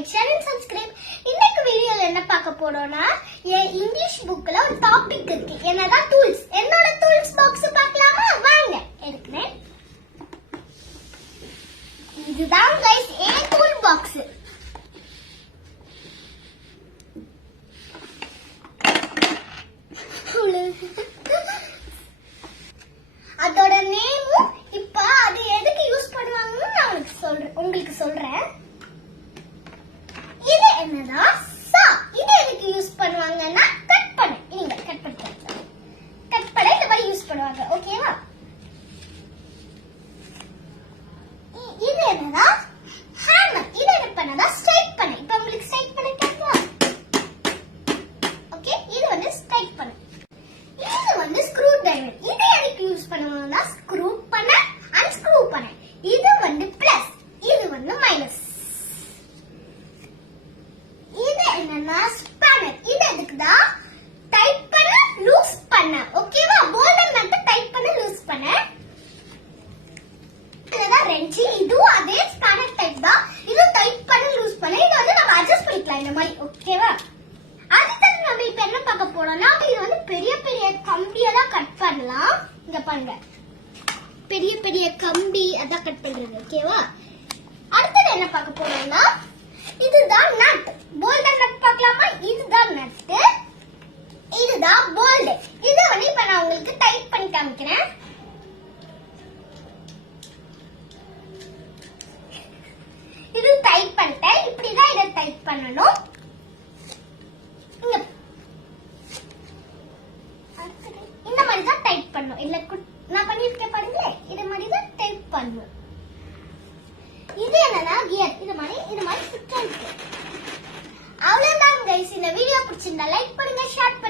Like share and subscribe. இன்னைக்கு வீடியோல என்ன பார்க்க போறோம்னா என் இங்கிலீஷ் புக்ல ஒரு டாபிக் இருக்கு. என்னதான் டூல்ஸ். என்னோட டூல்ஸ் பாக்ஸ் பார்க்கலாமா? வாங்க எடுக்கிறேன். இதுதான் गाइस என் டூல் பாக்ஸ். அதோட நேமும் இப்ப அது எதுக்கு யூஸ் பண்ணுவாங்கன்னு நான் உங்களுக்கு சொல்றேன். இது என்னன்னா சா. இது எதுக்கு யூஸ் பண்ணுவாங்கன்னா கட் பண்ண. நீங்க கட் பண்ணிக்கலாம். கட் பண்ண இந்த மாதிரி யூஸ் பண்ணுவாங்க. ஓகேவா? இது என்னன்னா ஹேமர். இது என்ன பண்ணனா ஸ்ட்ரைக் பண்ண. இப்போ உங்களுக்கு ஸ்ட்ரைக் பண்ண கேட்கலாம். ஓகே, இது வந்து ஸ்ட்ரைக் பண்ண. இது வந்து ஸ்க்ரூ டிரைவர். இது எதுக்கு யூஸ் பண்ணுவாங்கன்னா ஸ்க்ரூ பண்ண அன்ஸ்க்ரூ பண்ண. இது வந்து பிளஸ், இது வந்து மைனஸ். இது என்னன்னா ஸ்பேனர். இது எதுக்குதா டைட் பண்ண லூஸ் பண்ண. ஓகேவா? போல்டர் நட் டைட் பண்ண லூஸ் பண்ண. இதுதான் ரெஞ்சி. இதுவும் அதே ஸ்பேனர் டைப் தான். இது டைட் பண்ண லூஸ் பண்ண. இது வந்து நம்ம அட்ஜஸ்ட் பண்ணிக்கலாம் இந்த மாதிரி. ஓகேவா? அடுத்து நம்ம இப்ப என்ன பார்க்க போறோம்னா இது வந்து பெரிய பெரிய கம்பியெல்லாம் கட் பண்ணலாம். இங்க பாருங்க, பெரிய பெரிய கம்பி அதான் கட் பண்றது. ஓகேவா? அடுத்து என்ன பார்க்க போறோம்னா இதுதான் நட். போல்டர் நட் பார்க்கலாமா? இதுதான் நட், இதுதான் போல்ட். இத வந்து இப்ப நான் உங்களுக்கு டைட் பண்ணி காமிக்கிறேன். இது டைட் பண்ணிட்டேன். இப்படிதான் இத டைட் பண்ணணும். இந்த மாதிரி தான் டைட் பண்ணணும். இல்ல நான் பண்ணிருக்கேன் பாருங்க. இது மாதிரி தான் டைட் பண்ணணும். இது என்னன்னா கியர். இது மாதிரி ஃபிட் ஆயிருக்கு. அவ்வளவுதான் गाइस. இந்த வீடியோ பிடிச்சிருந்தா லைக் பண்ணுங்க, ஷேர் பண்ணுங்க.